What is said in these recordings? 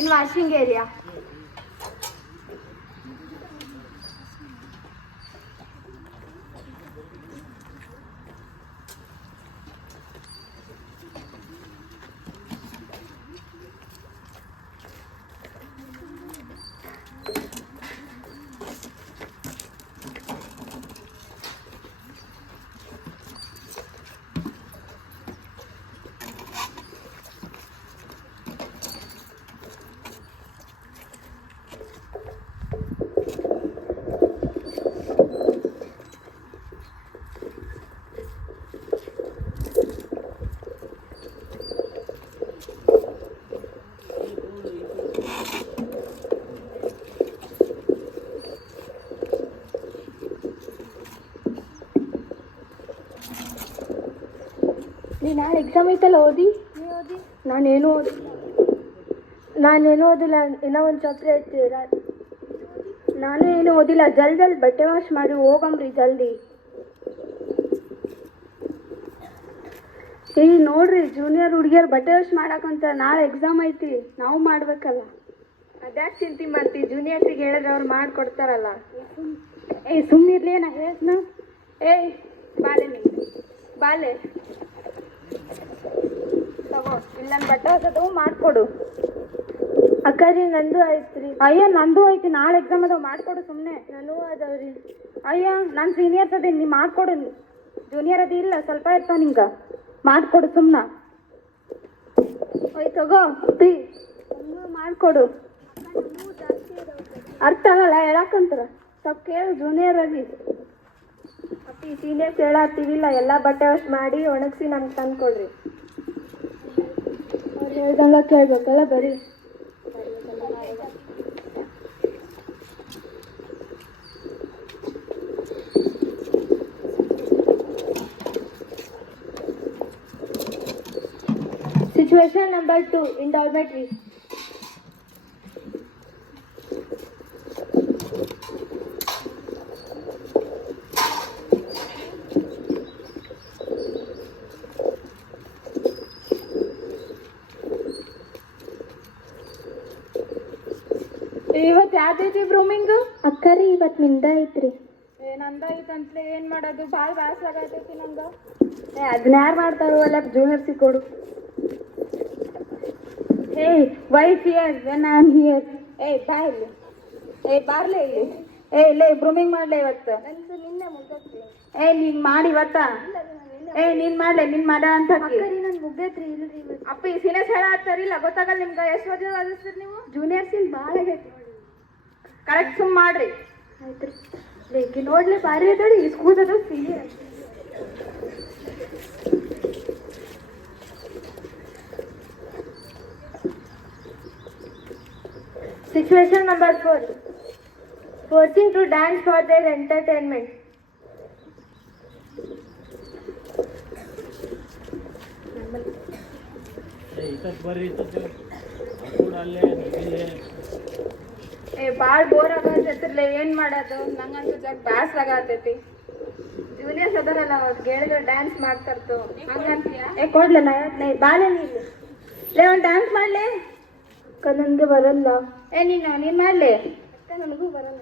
in washing area. ನೀನು ನಾಳೆ exam ಐತಲ್ಲ ಓದಿ ನಾನೇನು ಓದಿಲ್ಲ ಇನ್ನೂ ಒಂದು ಚಾಪ್ಟರ್ ಐತಿ ನಾನು ಏನು ಓದಿಲ್ಲ ಜಲ್ದಿ ಬಟ್ಟೆ ವಾಶ್ ಮಾಡಿ ಹೋಗಮ್ರಿ ಜಲ್ದಿ. ಈ ನೋಡ್ರಿ ಜೂನಿಯರ್ ಹುಡುಗಿಯರು ಬಟ್ಟೆ ವಾಶ್ ಮಾಡಕ್ಕಂತ ನಾಳೆ ಎಕ್ಸಾಮ್ ಐತಿ ನಾವು ಮಾಡ್ಬೇಕಲ್ಲ. ಅದ್ಯಾಕೆ ಚಿಂತೆ ಮಾಡ್ತಿ, ಜೂನಿಯರ್ಸಿಗೆ ಹೇಳಿದ್ರೆ ಅವ್ರು ಮಾಡಿಕೊಡ್ತಾರಲ್ಲ. ಸುಮ್ಮನಿರ್ಲಿ ನಾ ಹೇಳ್ತನ. ಬಾಲೆ ನೀ ಬಾಲೆ ತಗೋ, ಇಲ್ಲ ನನ್ನ ಬಟ್ಟೆ ಹೊಸದು ಮಾಡಿಕೊಡು. ಅಕ್ಕಾರಿ ನಂದು ಐತ್ರಿ. ಅಯ್ಯ ನಂದು ಐತಿ, ನಾಳೆ ಎಕ್ಸಾಮ್ ಅದಾವ ಮಾಡಿಕೊಡು ಸುಮ್ಮನೆ. ನನಗೂ ಅದಾವ್ರಿ. ಅಯ್ಯ ನಾನು ಸೀನಿಯರ್ಸ್ ಅದೇನಿ, ನೀ ಮಾಡಿಕೊಡು. ಜೂನಿಯರ್ ಅದು ಇಲ್ಲ, ಸ್ವಲ್ಪ ಇರ್ತಾವ ನಿಂಗೆ, ಮಾಡಿಕೊಡು ಸುಮ್ಮನೆ. ತಗೋ ಮಾಡಿಕೊಡು. ಅರ್ಥ ಆಗಲ್ಲ ಹೇಳಕ್ಕಂತಾರ, ಸ್ವಲ್ಪ ಕೇಳು ಜೂನಿಯರ್ ಅದಿ. ಅಪ್ಪಿ ಸೀನಿಯರ್ಸ್ ಹೇಳತ್ತೀವಿಲ್ಲ ಎಲ್ಲ ಬಟ್ಟೆ ವಾಶ್ ಮಾಡಿ ಒಣಗಿಸಿ ನಮ್ಗೆ ತಂದು ಕೊಡ್ರಿ. ಅವ್ರು ಹೇಳ್ದಂಗೆ ಕೇಳ್ಬೇಕಲ್ಲ ಬರೀ. Situation number 2 in dormitory. ಇವತ್ತು ಯಾವ್ದೈತಿ ಬ್ರೂಮಿಂಗ್? ಅಕ್ಕರಿ ಇವತ್ತು ನಿಂದ ಐತ್ರಿ. ನಂದ ಐತಂತಲೇ ಏನು ಮಾಡೋದು, ಭಾಳ ಬ್ಯಾಸರ ಆಗತೈತಿ ನಂಗೆ. ಅದನ್ನ ಯಾರು ಮಾಡ್ತಾರೋ ಅಲ್ಲ ಜೂನಿಯರ್ಸಿಗೆ ಕೊಡು. White here when I am here. ಬಾ ಇಲ್ಲಿ, ಬಾರ್ಲೆ ಇಲ್ಲಿ. ಇಲ್ಲೇ ಬ್ರೂಮಿಂಗ್ ಮಾಡ್ಲೆ ಇವತ್ತು. ನಿನ್ನೆ ಮುಗ್ದೈತ್ರಿ. ನೀನ್ ಮಾಡಿ ಇವತ್ತ. ನೀನ್ ಮಾಡ್ಲೆ, ನೀನ್ ಮಾಡ ಅಂತ ನನ್ ಮುಗ್ದೈತ್ರಿ. ಇಲ್ರಿ ಅಪ್ಪ ಈ ಸೀನಿಯರ್ಸ್ ಹೇಳತ್ತಾರಿಲ್ಲ, ಗೊತ್ತಾಗಲ್ಲ ನಿಮ್ಗೆ. ಎಷ್ಟು ಓದಿ ಓದಿಸ್ತೀರಿ ನೀವು? ಜೂನಿಯರ್ಸಿನ ಭಾಳ ಆಗೈತಿ. ಕರೆಕ್ಟ್ ಸುಮ್ ಮಾಡ್ರಿ. ಆಯ್ತು ರೀ. ನೋಡ್ಲಿ ಭಾರಿ ಅದಾಡಿ ಈ ಸ್ಕೂಲ್ ಅದ senior. Situation number 4. Forcing to dance for their entertainment. ಭಾಳ ಬೋರ್ ಆಗತ್ತೈತಿರ್ಲ, ಏನ್ ಮಾಡೋದು? ನಂಗಂತೂ ಜಾಗ ಬ್ಯಾಸ್ರ ಆಗತೈತಿ. ಜೂನಿಯರ್ಸ್ ಅದಾರಲ್ಲ, ಅವ್ರು ಹೇಳಿದ್ರು ಡ್ಯಾನ್ಸ್ ಮಾಡ್ತಾರ್ತು ಹಂಗಂತೀಯ. ಕೊಡ್ಲ ಬಾಲೆ ನೀನು ಒಂದು ಡ್ಯಾನ್ಸ್ ಮಾಡ್ಲಿ. ನನಗೆ ಬರಲ್ಲ. ನೀನ್ ಮಾಡ್ಲಿ. ನನಗೂ ಬರಲ್ಲ.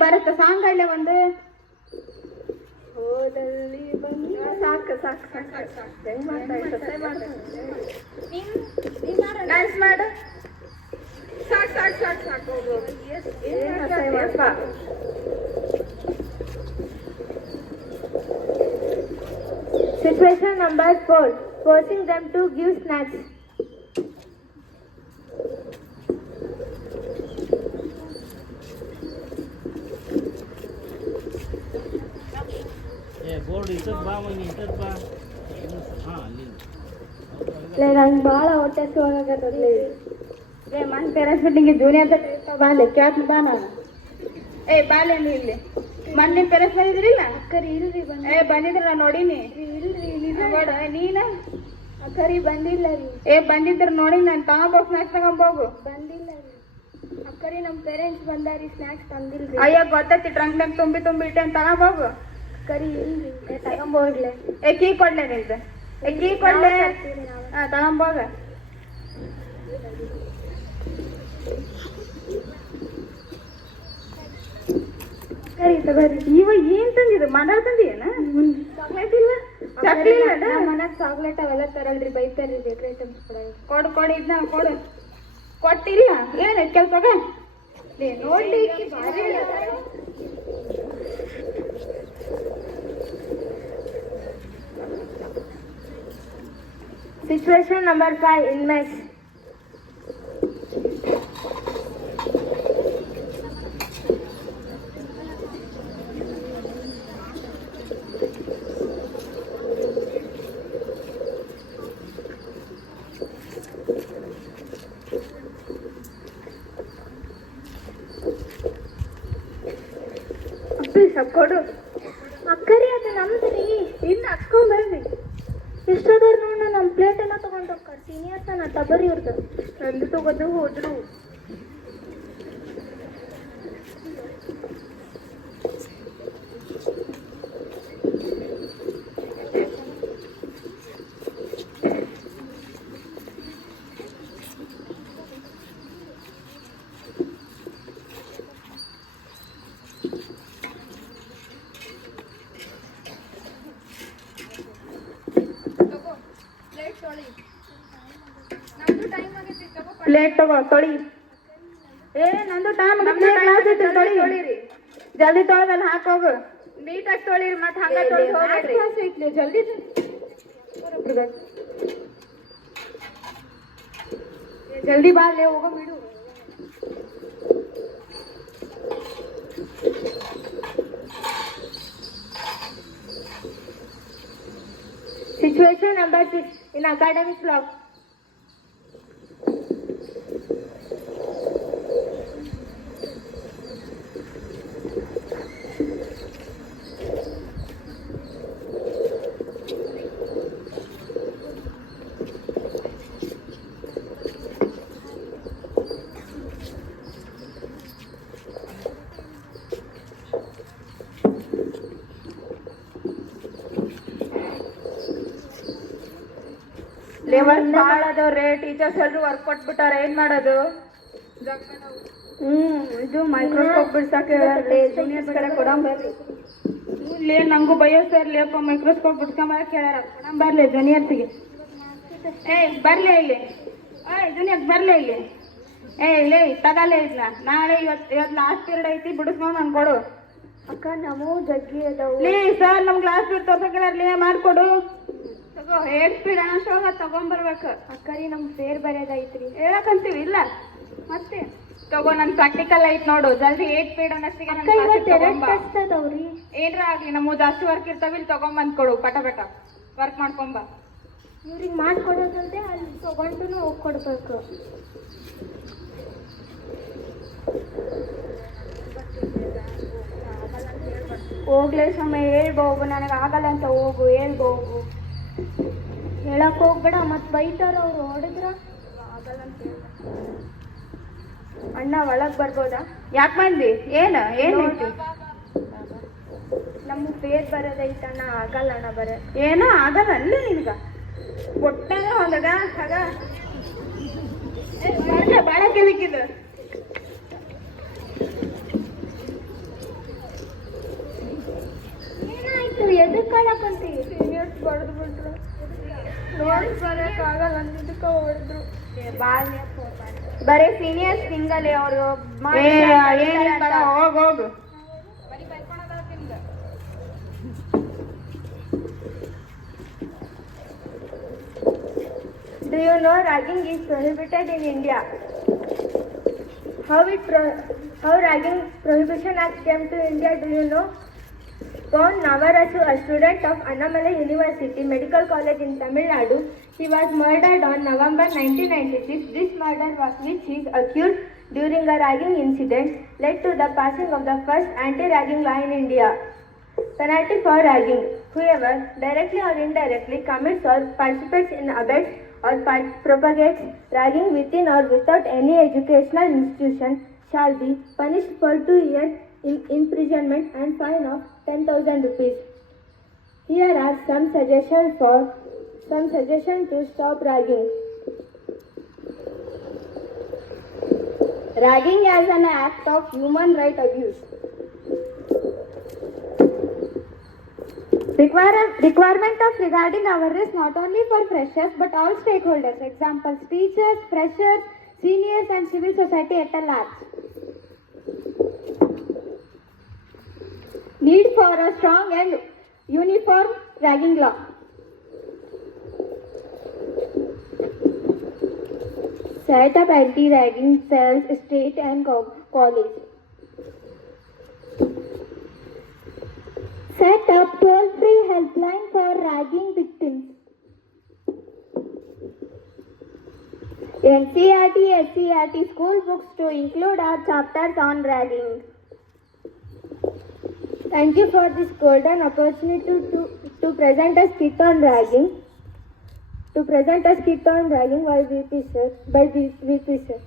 ಬರುತ್ತೆ, ಸಾಂಗ್ ಹಾಡ್ಲೆ ಒಂದು. ಹೋದಲ್ಲಿ ಬಂದು ಸಾಕು ಡ್ಯಾನ್ಸ್ ಮಾಡು. ಸಾಕು Situation number 4. Forcing them to give snacks. ನಂಗೆ ಭಾಳ ಹೊಟ್ಟೆ ಹಸುವಾಗತ್ತದ್ಲಿ. ಮನ್ ಪೇರೆಂಟ್ಸ್ ಮೀಟಿಂಗ್ ಜೂನಿಯರ್ ಬಾಲೆ ಕೇಳ್ತ ಬಾ. ನಾನು ಬಾಲೆ ನೀ ಇಲ್ಲಿ ಮನ್ ನಿಮ್ ಪೇರೆಂಟ್ಸ್ ಬಂದಿದ್ರಿಲ್ಲ? ಅಕ್ಕರಿ ಇಲ್ರಿ ಬಂದಿದ್ರ ನಾ ನೋಡಿನಿ. ಇಲ್ರಿ ನೀನ ಅಕ್ಕರಿ ಬಂದಿಲ್ಲ ರೀ. ಬಂದಿದ್ರ ನೋಡಿ, ನಾನು ತಗೊಂಬೋಗ್ ಸ್ನಾಕ್ಸ್ ತಗೊಂಬೋಗು. ಬಂದಿಲ್ಲ ರೀ ಅಕ್ಕರಿ, ನಮ್ಮ ಪೇರೆಂಟ್ಸ್ ಬಂದಾರಿ, ಸ್ನಾಕ್ಸ್ ತಂದಿಲ್ರಿ. ಅಯ್ಯ ಗೊತ್ತೈತಿ, ಟ್ರಂಕ್ ತುಂಬಿ ಇಟ್ಟೆ ಅಂತ ತಗೊಂಬೋಗು. ಅಕ್ಕರಿ ಇಲ್ರಿ ತಗೊಂಬೋಗ್ಲೆ. ಕೀ ಕೊಡ್ಲೆ ನಿಂದು, ಕೀ ಕೊಡ್ಲೆ. ತಗೊಂಬೋಗ. ಸರಿ ತಗೋರಿ. ಇವ ಏನ್ ತಂದಿದ್ರು ಮನ ತಂದಿಯೇನ? ಚಾಕ್ಲೇಟ್ ಇಲ್ಲ ಚಾಕ್ಲೇಟ್ ಮನ್ಯಾಗ ಚಾಕ್ಲೇಟ್ ಅವೆಲ್ಲ ತರಲ್ರಿ, ಬೈತಾರ್ರಿ ಬೇಕ್ರಿ ಐಟಮ್ಸ್ ಕೊಡ. ಕೊಡು ಇದನ್ನ ಕೊಡು. ಕೊಟ್ಟಿಲ್ಲ ಏನ್ ಕೆಲ್ಸ ನೋಡ್ಲಿ ಭಾರಿ ಹೇಳ್ತಾಳೆ. Situation number 5, inmates. ಕೊಡು. ಅಕ್ಕರಿ ಅದು ನಮ್ದ್ರಿ, ಇನ್ನು ಹಚ್ಕೊಂಡ್ಬರ್ರಿ. ಎಷ್ಟೋದವ್ರು ನೋಡ ನಮ್ಮ ಪ್ಲೇಟ್ ಎಲ್ಲ ತಗೊಂಡು ಹೋಗ್ತಾರೆ. ಸೀನಿಯರ್ಸ್ ನಾ ತಬರಿ ಇವ್ರದ್ದು ಎಂದು ತಗೋದು ಹೋದ್ರು. ಪ್ಲೇಟ್ ತಗೋ ತೊಳಿ. ನಂದು ಟೈಮ್ ಕ್ಲಾಸ್ ಐತಿ, ತೊಳಿರಿ ಜಲ್ದಿ ತೊಳೆದಲ್ಲಿ ಹಾಕೋಗು. ನೀಟಾಗಿ ತೊಳಿರಿ ಮತ್ತೆ ಹಂಗ ತೊಳಿ ಹೋಗ್ರಿ. ಜಲ್ದಿ ಜಲ್ದಿ ಬಾರ್ಲೆ ಹೋಗೋ ಬಿಡು. Situation number 6, in academic block. Labours ಭಾಳ ಅದಾವ್ರಿ, ಟೀಚರ್ಸ್ ಎಲ್ರು ವರ್ಕ್ ಕೊಟ್ಬಿಟ್ಟಾರ, ಏನ್ ಮಾಡೋದು? ಇದು ಮೈಕ್ರೋಸ್ಕೋಪ್ ಬಿಡ್ಸಕ್ಕೆ ಹೇಳಲ್ರಿ, ಜೂನಿಯರ್ಸ್ ಕಡೆ ಕೊಡಂಬರ್ರಿ. ಇಲ್ಲೇ ನಂಗೂ ಬಯೋ ಸರ್ ಲೇಪ ಮೈಕ್ರೋಸ್ಕೋಪ್ ಬಿಡ್ಸ್ಕೊಂಬರಕ್ ಹೇಳ್ಯಾರ, ಕೊಡಂಬರ್ಲಿ ಜೂನಿಯರ್ಸ್ಗೆ. ಬರ್ಲಿ ಇಲ್ಲಿ, ಜೂನಿಯರ್ಸ್ ಬರ್ಲಿ ಇಲ್ಲಿ. ಇಲ್ಲಿ ತಗಲೇ ಇದನ್ನ, ನಾಳೆ ಇವತ್ತು ಲಾಸ್ಟ್ ಪೀರಿಯಡ್ ಐತಿ, ಬಿಡಿಸ್ಕೊಂಡು ನನ್ ಕೊಡು. ಅಕ್ಕ ನಾವು ಜಗ್ಗಿ ಅದಾವು. ಲೇ ಸರ್ ನಮ್ ಕ್ಲಾಸ್ ಬಿಟ್ಟು ತೋರ್ಸಕ್ ಹೇಳ್ಯಾರ, ಮಾಡ್ಕೊಡು. ತಗೋ 8 ಸ್ಪೀಡ್ ಅನ್ನೋಷ್ಟೊಳಗ ತಗೊಂಬರ್ಬೇಕು. ಅಕ್ಕರಿ ನಮ್ಗೆ ಫೇರ್ ಬರೆಯೋದೈತ್ರಿ. ಹೇಳಕಂತೀವಿ ಇಲ್ಲ ಮತ್ತೆ ತಗೋ, ನನ್ ಪ್ರಾಕ್ಟಿಕಲ್ ಐತ್ ನೋಡು, ಜಲ್ದಿ 8 ಸ್ಪೀಡ್ ಅನ್ನೋಷ್ಟಿಗೆ ಟೆಸ್ಟ್ ಅದಾವ್ರಿ. ಏನ್ರ ಆಗ್ಲಿ ನಮ್ಮು ಜಾಸ್ತಿ ವರ್ಕ್ ಇರ್ತಾವ, ಇಲ್ಲಿ ತಗೊಂಬಂದ್ ಕೊಡು, ಪಟ ವರ್ಕ್ ಮಾಡ್ಕೊಂಬ. ಇವ್ರಿಗೆ ಮಾಡ್ಕೊಡೋದಂತೆ ಅಲ್ಲಿ ತಗೊಂಡು ಹೋಗಿ ಕೊಡ್ಬೇಕು. ಹೋಗ್ಲೇ ಸಮಯ ಹೇಳ್ಬೋಗು, ನನಗೆ ಆಗಲ್ಲ ಅಂತ ಹೋಗು, ಹೇಳ್ಬೋಗು. ಹೇಳಕ್ ಹೋಗ್ಬೇಡ, ಮತ್ ಬೈತಾರ ಅವ್ರು, ಹೊಡೆದ್ರ ಆಗಲ್ಲ ಅಂತ ಅಣ್ಣ ಒಳಗ್ ಬರ್ಬೋದಾ? ಯಾಕೆ ಬಂದಿ? ಏನು ಐತಿ? ನಮ್ಗೆ ಫೇರ್ ಬರೋದೈತಣ್ಣ, ಆಗಲ್ಲ ಅಣ್ಣ ಬರ. ಏನೋ ಆಗಲ್ಲ ಅಲ್ಲಿ ನಿನ್ಗ ಕೊಟ್ಟಾಗ ಹೊಲಗ ಆಗ ಬಾಳ ಕೆಲಿಕ್ಕಿದ್ದು. ಏನಾಯ್ತು? ಎದಕ್ ಕಾಳಕಂತೀವಿ? ಸೀನಿಯರ್ಸ್ ಬಡ್ದು ಬಿಟ್ರು, ನೋಡಿ ಬರಕ್ ಆಗಲ್ಲ ಅಂದಿದ್ದಕ್ಕ ಹೊಡೆದ್ರು. ಬರೀ ಸೀನಿಯರ್ಸ್ ಸಿಂಗಲ್ ಅವರು ಹೋಗು. Do you know ragging is prohibited in India? How Ragging Prohibition Act came to India, do you know? Pon Navarasu, a student of Annamalai University Medical College in Tamil Nadu, he was murdered on November 1996. This murder, which he is accused during a ragging incident, led to the passing of the first anti-ragging law in India. Penalty for ragging: whoever directly or indirectly commits or participates in, abets or propagates ragging within or without any educational institution shall be punished for 2 years imprisonment and fine of 10,000 rupees. Here are some suggestions to stop ragging. Ragging as an act of human right abuse. Requirement of regarding awareness not only for freshers but all stakeholders, examples teachers, freshers, seniors and civil society at a large. Need for a strong and uniform ragging law. Set up anti-ragging cells, state and college. Set up toll-free helpline for ragging victims. NCERT, SCERT school books to include our chapters on ragging. Thank you for this golden opportunity to present a skit on ragging. By VP sir.